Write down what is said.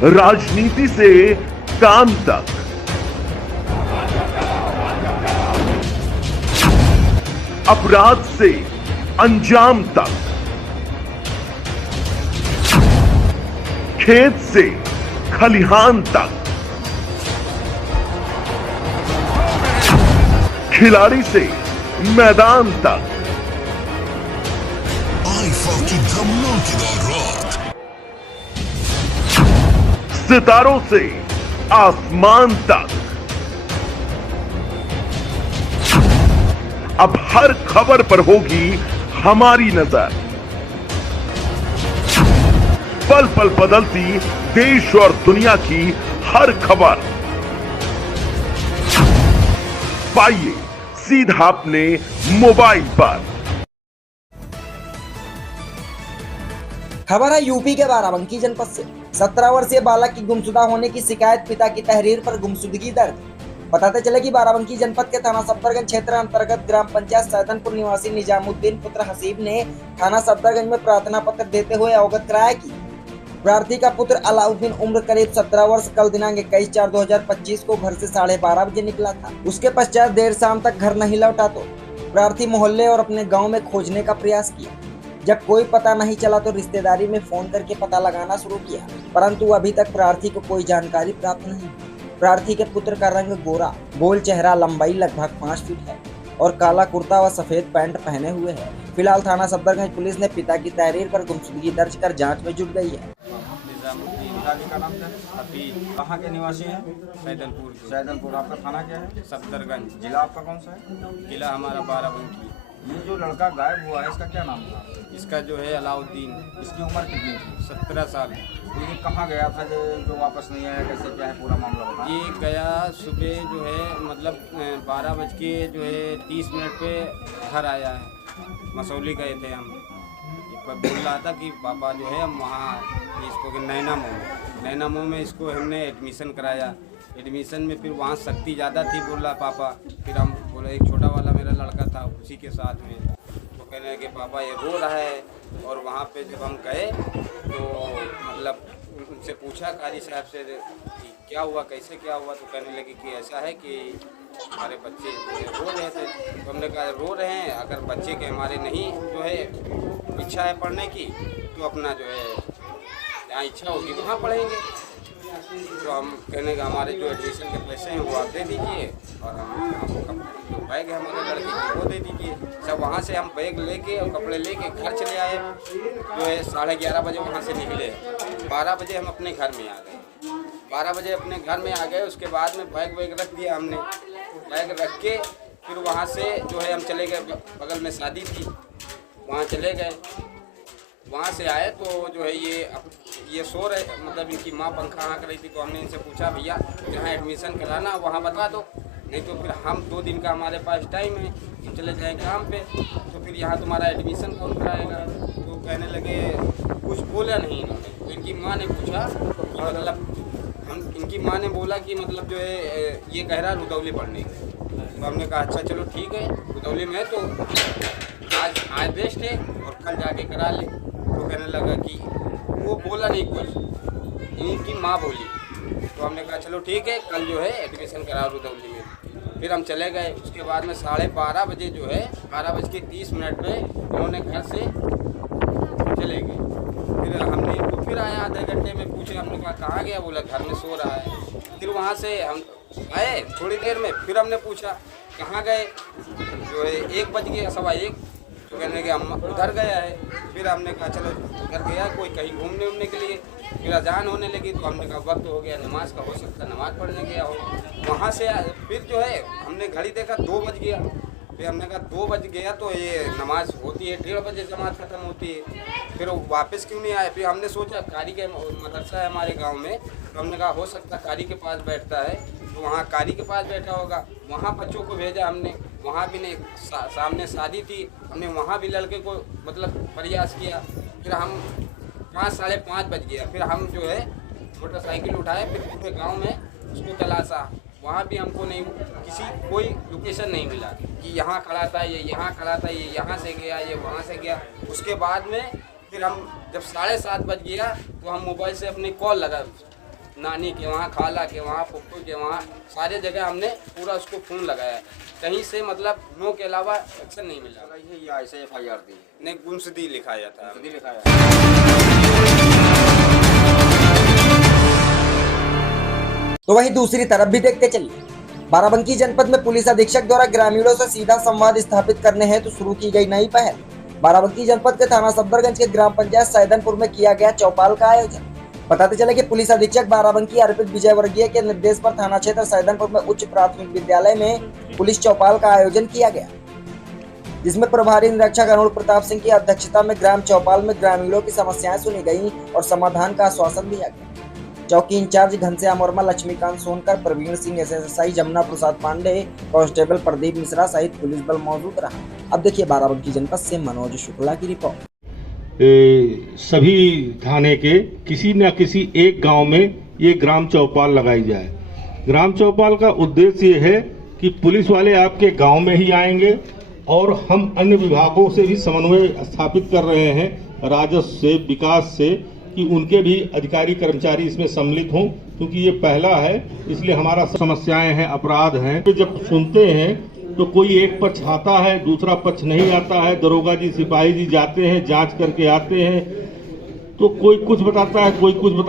राजनीति से काम तक, अपराध से अंजाम तक, खेत से खलिहान तक, खिलाड़ी से मैदान तक, आईफा की धमाकेदार रात, सितारों से आसमान तक, अब हर खबर पर होगी हमारी नजर। पल पल बदलती देश और दुनिया की हर खबर पाइए सीधा अपने मोबाइल पर। खबर है यूपी के बाराबंकी जनपद से। 17 वर्षीय बालक की गुमशुदा होने की शिकायत, पिता की तहरीर पर गुमशुदगी दर्ज। बताते चले कि बाराबंकी जनपद के थाना सफदरगंज क्षेत्र अंतर्गत ग्राम पंचायत सैदनपुर निवासी निजामुद्दीन पुत्र हसीब ने थाना सफदरगंज में प्रार्थना पत्र देते हुए अवगत कराया कि प्रार्थी का पुत्र अलाउद्दीन उम्र करीब 17 वर्ष कल दिनांक 21/4/2025 को घर से 12:30 बजे निकला था। उसके पश्चात देर शाम तक घर नहीं लौटा तो प्रार्थी मोहल्ले और अपने गाँव में खोजने का प्रयास किया। जब कोई पता नहीं चला तो रिश्तेदारी में फोन करके पता लगाना शुरू किया, परंतु अभी तक प्रार्थी को कोई जानकारी प्राप्त नहीं। प्रार्थी के पुत्र का रंग गोरा, गोल चेहरा, लंबाई लगभग 5 फीट है और काला कुर्ता व सफेद पैंट पहने हुए है। फिलहाल थाना सफदरगंज पुलिस ने पिता की तहरीर पर गुमशुदगी दर्ज कर जांच में जुट गई है। निजामुद्दीन का नाम है। अभी कहाँ के निवासी हैं? सैदनपुर। सैदनपुर। आपका थाना क्या है? सफदरगंज। जिला आपका कौन सा है? जिला हमारा बाराबंकी। ये जो लड़का गायब हुआ है, इसका क्या नाम था? इसका जो है अलाउद्दीन। इसकी उम्र कितनी थी? 17 साल। तो ये कहाँ गया था जो वापस नहीं आया? कैसे क्या है पूरा मामला बता। ये गया सुबह जो है मतलब 12:30 पे घर आया है। मसौली गए थे हम। बोल रहा था कि पापा जो है हम वहाँ इसको नैनामो में इसको हमने एडमिशन कराया। एडमिशन में फिर वहाँ सख्ती ज़्यादा थी, बोल रहा पापा। फिर हम बोले, एक छोटा वाला मेरा लड़का था उसी के साथ में, तो कहने लगे पापा ये रो रहा है। और वहाँ पे जब हम गए तो मतलब उनसे पूछा कारी साहब से कि क्या हुआ, कैसे क्या हुआ, तो कहने लगे कि ऐसा है कि हमारे बच्चे रो रहे थे। तो हमने कहा रो रहे हैं, अगर बच्चे के हमारे नहीं जो है इच्छा है पढ़ने की तो अपना जो है जहाँ इच्छा होगी वहाँ पढ़ेंगे। तो हम कहने का हमारे जो एडमिशन के पैसे हैं वो आप दे दीजिए और हम जो बैग है हमारे लड़के की वो दे दीजिए। सब वहाँ से हम बैग लेके और कपड़े लेके घर चले आए। जो है 11:30 बजे वहाँ से निकले। 12 बजे हम अपने घर में आ गए। 12 बजे अपने घर में आ गए। उसके बाद में बैग वैग रख दिया हमने। बैग रख के फिर वहाँ से जो है हम चले गए, बगल में शादी थी वहाँ चले गए। वहाँ से आए तो जो है ये सो रहे, मतलब इनकी माँ पंखा हाँक रही थी। तो हमने इनसे पूछा भैया जहाँ एडमिशन कराना वहाँ बता दो, नहीं तो फिर हम 2 दिन का हमारे पास टाइम है, हम चले जाएँ काम पे, तो फिर यहाँ तुम्हारा एडमिशन कौन कराएगा। तो कहने लगे, कुछ बोला नहीं इन्होंने। तो इनकी माँ ने पूछा कि मतलब इनकी माँ ने बोला कि मतलब जो है ये कह रहा रुदौली पढ़ने के। तो हमने कहा अच्छा चलो ठीक है, रुदौली में है तो आज बेस्ट है और कल जाके करा ले। तो कहने लगा कि वो बोला नहीं कुछ, इनकी माँ बोली। तो हमने कहा चलो ठीक है, कल जो है एडमिशन करा रुदौली में। फिर हम चले गए। उसके बाद में 12:30 बजे जो है 12:30 पे उन्होंने घर से चले गए। फिर हमने इनको फिर आया आधे घंटे में पूछे, हमने कहा कहाँ गया, बोला घर में सो रहा है। फिर वहाँ से हम आए थोड़ी देर में, फिर हमने पूछा कहाँ गए, जो है 1 बज गया, 1:15। तो कहने के हम उधर गया है। फिर हमने कहा चलो उधर गया कोई कहीं घूमने के लिए। फिर अजान होने लगी तो हमने कहा वक्त हो गया नमाज का, हो सकता है नमाज़ पढ़ने गया हो। वहाँ से फिर जो है हमने घड़ी देखा 2 बज गया। फिर हमने कहा 2 बज गया तो ये नमाज़ होती है 1:30 बजे नमाज़ ख़त्म होती है। फिर वापस क्यों नहीं आए। फिर हमने सोचा कारी के मदरसा है हमारे गाँव में, तो हमने कहा हो सकता कारी के पास बैठता है, तो वहाँ कारी के पास बैठा होगा। वहाँ बच्चों को भेजा हमने, वहाँ भी नहीं, सामने शादी थी, हमने वहाँ भी लड़के को मतलब प्रयास किया। फिर हम 5 साढ़े 5 बज गया। फिर हम जो है मोटरसाइकिल उठाए, फिर पूरे गांव में उसको तलाशा। वहाँ भी हमको नहीं, कोई लोकेशन नहीं मिला कि यहाँ खड़ा था, ये यहाँ खड़ा था, ये यहाँ से गया, ये वहाँ से गया। उसके बाद में फिर हम जब 7:30 बज गया तो हम मोबाइल से अपनी कॉल लगा नानी के वहाँ, खाला के वहाँ, फुफ्फू के वहाँ, सारे जगह हमने पूरा उसको फोन लगाया। कहीं से मतलब नो के अलावा एक्शन नहीं मिला। ये ऐसे FIR दी ने गुमशुदगी लिखाया था। तो वहीं दूसरी तरफ भी देखते चलिए, बाराबंकी जनपद में पुलिस अधीक्षक द्वारा ग्रामीणों से सीधा संवाद स्थापित करने हेतु शुरू की गई नई पहल। बाराबंकी जनपद के थाना सफदरगंज के ग्राम पंचायत सैदनपुर में किया गया चौपाल का आयोजन। बताते चले कि पुलिस अधीक्षक बाराबंकी अर्पित विजयवर्गीय के निर्देश पर थाना क्षेत्र सैदनपुर में उच्च प्राथमिक विद्यालय में पुलिस चौपाल का आयोजन किया गया, जिसमें प्रभारी निरीक्षक अरुण प्रताप सिंह की अध्यक्षता में ग्राम चौपाल में ग्रामीणों की समस्याएं सुनी गई और समाधान का आश्वासन दिया गया। चौकी in charge Ghanshyam Verma, Laxmikant Sonkar, Praveen Singh, SSI Jamuna Prasad Pandey, constable Pradeep Mishra सहित पुलिस बल मौजूद रहा। अब देखिए बाराबंकी जनपद से मनोज शुक्ला की रिपोर्ट। सभी थाने के किसी न किसी एक गांव में ये ग्राम चौपाल लगाई जाए। ग्राम चौपाल का उद्देश्य ये है कि पुलिस वाले आपके गांव में ही आएंगे और हम अन्य विभागों से भी समन्वय स्थापित कर रहे हैं, राजस्व से, विकास से, कि उनके भी अधिकारी कर्मचारी इसमें सम्मिलित हों, क्योंकि ये पहला है। इसलिए हमारा समस्याएं हैं, अपराध हैं, तो जब सुनते हैं तो कोई एक पक्ष आता है, दूसरा पक्ष नहीं आता है, दरोगा जी, सिपाही जी जाते हैं, जांच करके आते हैं, तो कोई कुछ बताता है, कोई कुछ